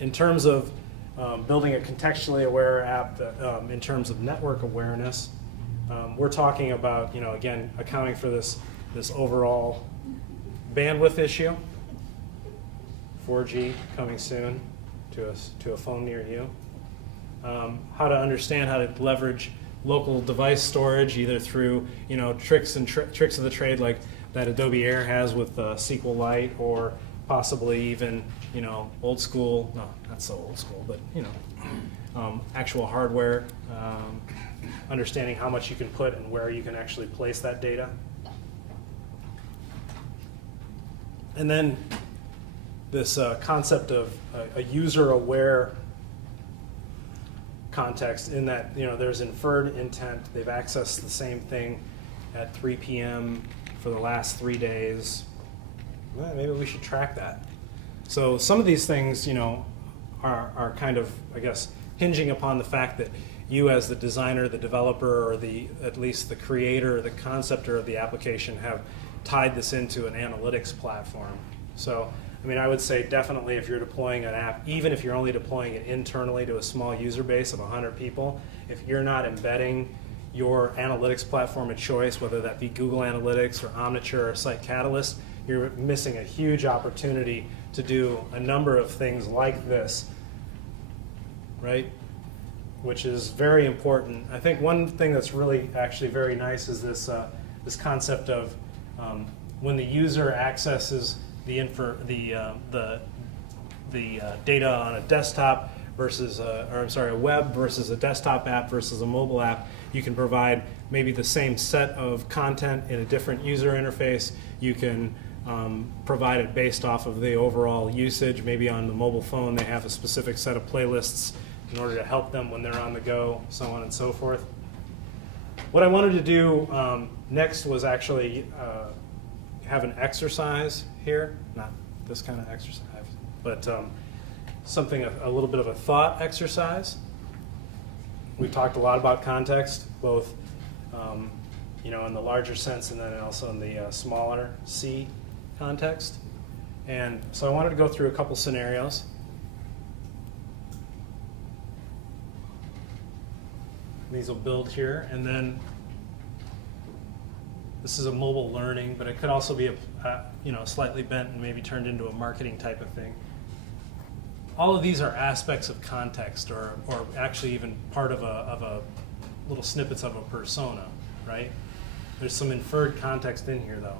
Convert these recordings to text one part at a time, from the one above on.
in terms of building a contextually aware app that, in terms of network awareness, we're talking about, again, accounting for this overall bandwidth issue. 4G coming soon to a phone near you. How to understand how to leverage local device storage, either through tricks of the trade like that Adobe Air has with SQLite, or possibly even old school, no, not so old school, but actual hardware, understanding how much you can put and where you can actually place that data. And then this concept of a user-aware context, in that there's inferred intent. They've accessed the same thing at 3 p.m. for the last 3 days. Well, maybe we should track that. So some of these things, are kind of, I guess, hinging upon the fact that you, as the designer, the developer, or at least the creator or the conceptor of the application, have tied this into an analytics platform. So, I would say definitely if you're deploying an app, even if you're only deploying it internally to a small user base of 100 people, if you're not embedding your analytics platform of choice, whether that be Google Analytics or Omniture or Site Catalyst, you're missing a huge opportunity to do a number of things like this, right? Which is very important. I think one thing that's really actually very nice is this concept of when the user accesses the data on a desktop versus a web versus a desktop app versus a mobile app, you can provide maybe the same set of content in a different user interface. You can provide it based off of the overall usage. Maybe on the mobile phone they have a specific set of playlists in order to help them when they're on the go, so on and so forth. What I wanted to do next was actually have an exercise here, not this kind of exercise, but something, a little bit of a thought exercise. We talked a lot about context, both in the larger sense and then also in the smaller C context. And so I wanted to go through a couple scenarios. These will build here, and then this is a mobile learning, but it could also be slightly bent and maybe turned into a marketing type of thing. All of these are aspects of context, or actually even part of a little snippets of a persona, right? There's some inferred context in here, though.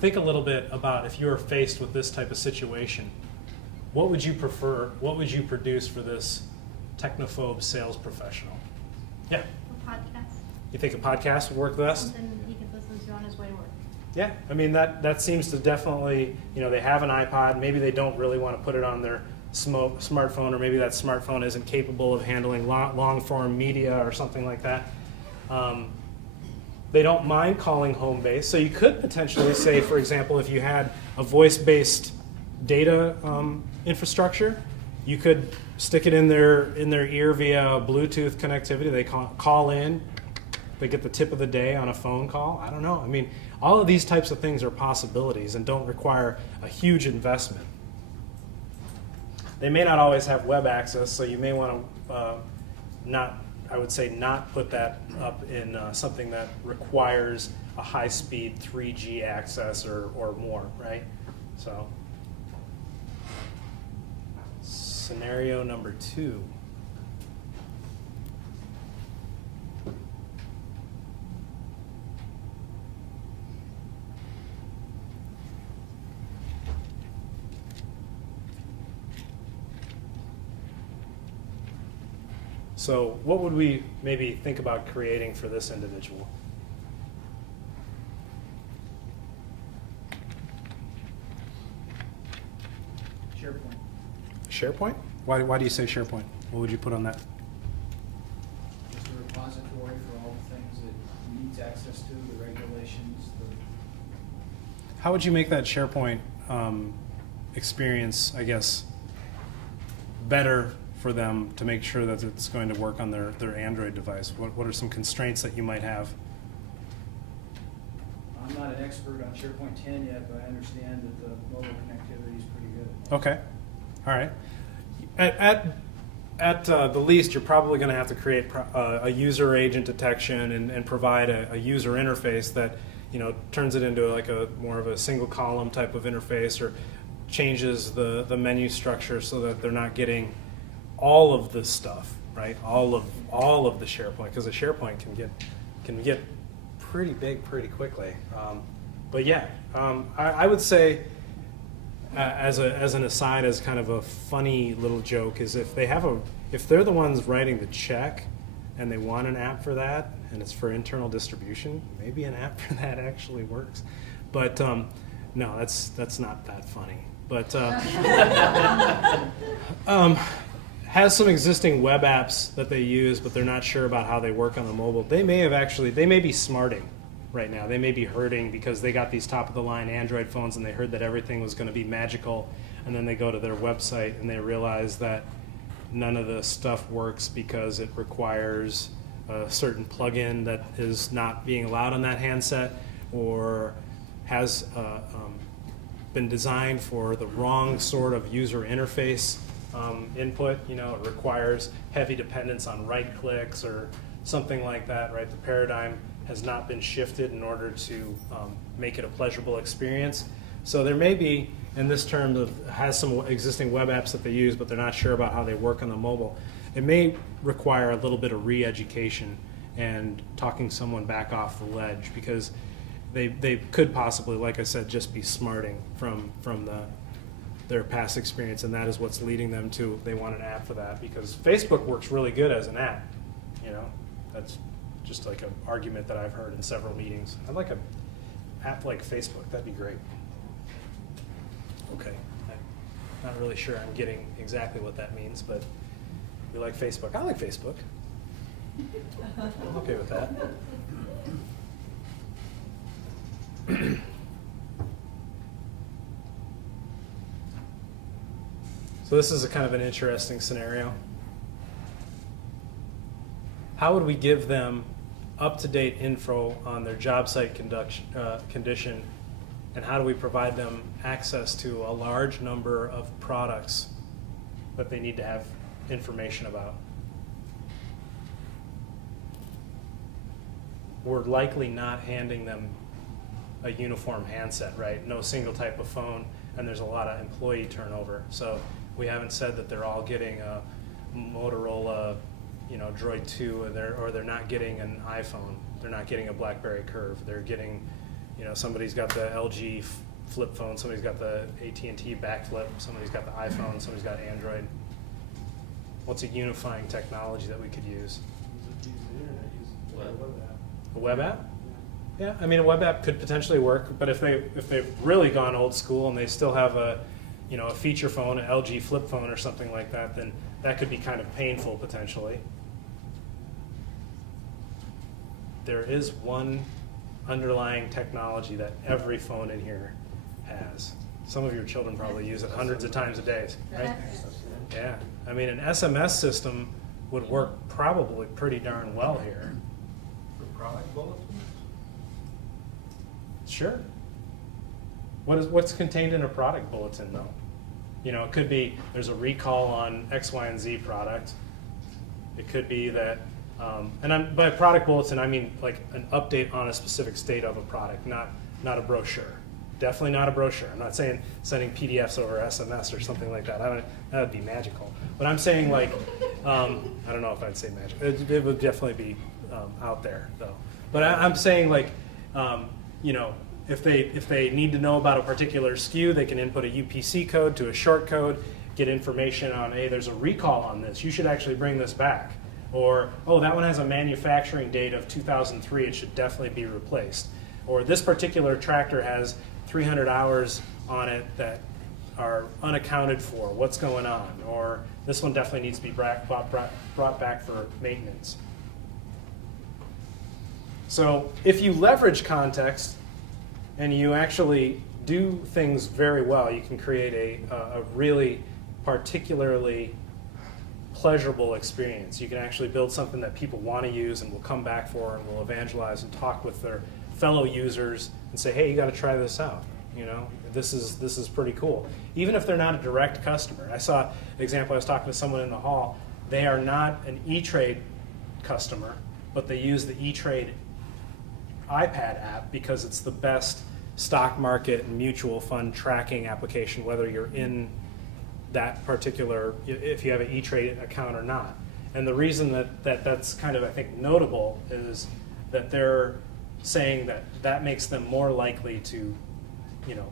Think a little bit about if you were faced with this type of situation. What would you prefer? What would you produce for this technophobe sales professional? Yeah? A podcast. You think a podcast would work best? Something he could listen to on his way to work. Yeah, that seems to definitely, they have an iPod, maybe they don't really want to put it on their smartphone, or maybe that smartphone isn't capable of handling long-form media or something like that. They don't mind calling home base, so you could potentially say, for example, if you had a voice-based data infrastructure, you could stick it in their ear via Bluetooth connectivity. They call in, they get the tip of the day on a phone call. I don't know. All of these types of things are possibilities and don't require a huge investment. They may not always have web access, so you may want to not put that up in something that requires a high-speed 3G access or more, right? So, scenario number 2. So what would we maybe think about creating for this individual? SharePoint. SharePoint? Why do you say SharePoint? What would you put on that? Just a repository for all the things that it needs access to, the regulations. How would you make that SharePoint experience, I guess, better for them to make sure that it's going to work on their Android device? What are some constraints that you might have? I'm not an expert on SharePoint 10 yet, but I understand that the mobile connectivity is pretty good. Okay. All right. At the least, you're probably going to have to create a user agent detection and provide a user interface that, you know, turns it into like a more of a single column type of interface, or changes the menu structure so that they're not getting all of this stuff, right? All of the SharePoint, because the SharePoint can get pretty big pretty quickly. But yeah, I would say, as an aside, as kind of a funny little joke, is if they're the ones writing the check and they want an app for that, and it's for internal distribution, maybe an app for that actually works. But no, that's not that funny. But has some existing web apps that they use, but they're not sure about how they work on the mobile. They may be smarting right now. They may be hurting because they got these top-of-the-line Android phones and they heard that everything was going to be magical, and then they go to their website and they realize that none of the stuff works because it requires a certain plugin that is not being allowed on that handset, or has been designed for the wrong sort of user interface input. You know, it requires heavy dependence on right clicks or something like that, right? The paradigm has not been shifted in order to make it a pleasurable experience. So there may be, in this term, has some existing web apps that they use, but they're not sure about how they work on the mobile. It may require a little bit of re-education and talking someone back off the ledge, because they could possibly, like I said, just be smarting from their past experience, and that is what's leading them to, they want an app for that, because Facebook works really good as an app. You know, that's just like an argument that I've heard in several meetings. I'd like an app like Facebook. That'd be great. Okay. I'm not really sure I'm getting exactly what that means, but we like Facebook. I like Facebook. I'm okay with that. So this is a kind of an interesting scenario. How would we give them up-to-date info on their job site condition, and how do we provide them access to a large number of products that they need to have information about? We're likely not handing them a uniform handset, right? No single type of phone, and there's a lot of employee turnover. So we haven't said that they're all getting a Motorola, you know, Droid 2, or they're not getting an iPhone. They're not getting a BlackBerry Curve. They're getting, you know, somebody's got the LG flip phone, somebody's got the AT&T backflip, somebody's got the iPhone, somebody's got Android. What's a unifying technology that we could use? A web app? Yeah, I mean, a web app could potentially work, but if they've really gone old school and they still have a feature phone, an LG flip phone or something like that, then that could be kind of painful potentially. There is one underlying technology that every phone in here has. Some of your children probably use it hundreds of times a day, right? Yeah, I mean, an SMS system would work probably pretty darn well here. For product bulletins? Sure. What's contained in a product bulletin, though? You know, it could be there's a recall on X, Y, and Z product. It could be that, and by product bulletin, I mean like an update on a specific state of a product, not a brochure. Definitely not a brochure. I'm not saying sending PDFs over SMS or something like that. That would be magical. But I'm saying, like, I don't know if I'd say magic. It would definitely be out there, though. But I'm saying, like, you know, if they need to know about a particular SKU, they can input a UPC code to a short code, get information on, hey, there's a recall on this. You should actually bring this back. Or, oh, that one has a manufacturing date of 2003. It should definitely be replaced. Or this particular tractor has 300 hours on it that are unaccounted for. What's going on? Or this one definitely needs to be brought back for maintenance. So if you leverage context and you actually do things very well, you can create a really particularly pleasurable experience. You can actually build something that people want to use and will come back for and will evangelize and talk with their fellow users and say, hey, you got to try this out. You know, this is pretty cool. Even if they're not a direct customer. I saw an example, I was talking to someone in the hall. They are not an E-Trade customer, but they use the E-Trade iPad app because it's the best stock market and mutual fund tracking application, whether you're in that particular, if you have an E-Trade account or not. And the reason that's kind of, I think, notable is that they're saying that makes them more likely to, you know,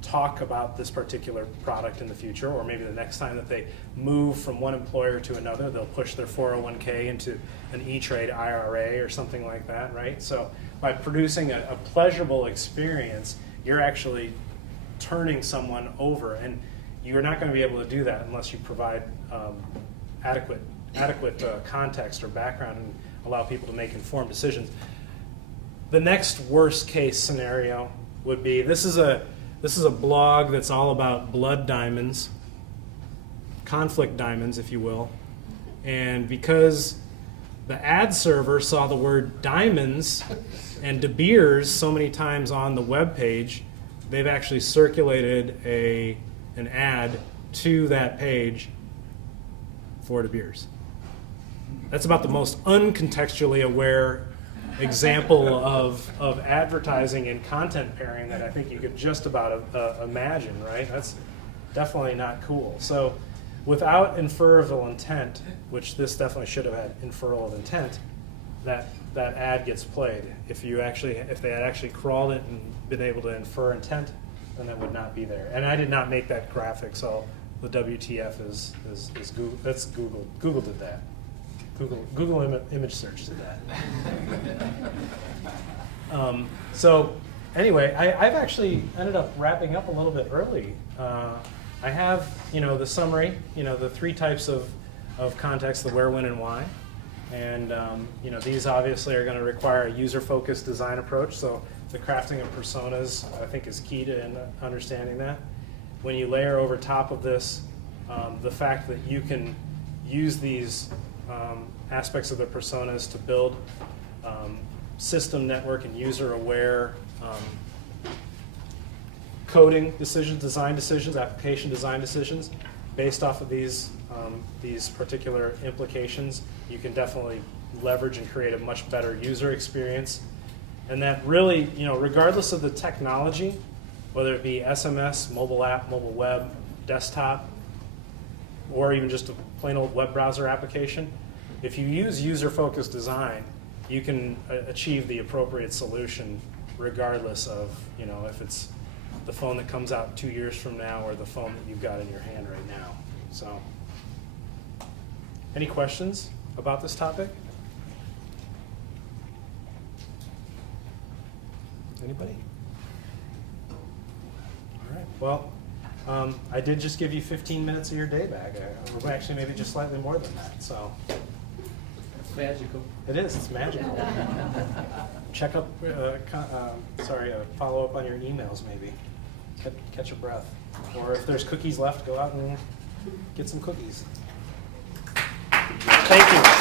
talk about this particular product in the future, or maybe the next time that they move from one employer to another, they'll push their 401k into an E-Trade IRA or something like that, right? So by producing a pleasurable experience, you're actually turning someone over, and you're not going to be able to do that unless you provide adequate context or background and allow people to make informed decisions. The next worst case scenario would be, this is a blog that's all about blood diamonds, conflict diamonds, if you will. And because the ad server saw the word diamonds and De Beers so many times on the web page, they've actually circulated an ad to that page for De Beers. That's about the most uncontextually aware example of advertising and content pairing that I think you could just about imagine, right? That's definitely not cool. So without inferable intent, which this definitely should have had inferral of intent, that ad gets played. If they had actually crawled it and been able to infer intent, then that would not be there. And I did not make that graphic, so the WTF is Google. That's Google. Google did that. Google image search did that. So anyway, I've actually ended up wrapping up a little bit early. I have, the summary, the 3 types of context, the where, when, and why. And these obviously are going to require a user-focused design approach. So the crafting of personas, I think, is key to understanding that. When you layer over top of this the fact that you can use these aspects of the personas to build system, network, and user-aware coding decisions, design decisions, application design decisions, based off of these particular implications, you can definitely leverage and create a much better user experience. And that really, regardless of the technology, whether it be SMS, mobile app, mobile web, desktop, or even just a plain old web browser application, if you use user-focused design, you can achieve the appropriate solution regardless of, if it's the phone that comes out 2 years from now or the phone that you've got in your hand right now. So, any questions about this topic? Anybody? All right. Well, I did just give you 15 minutes of your day back. Or actually, maybe just slightly more than that. So. It's magical. It is. It's magical. Check up. Follow up on your emails, maybe. Catch your breath. Or if there's cookies left, go out and get some cookies. Thank you.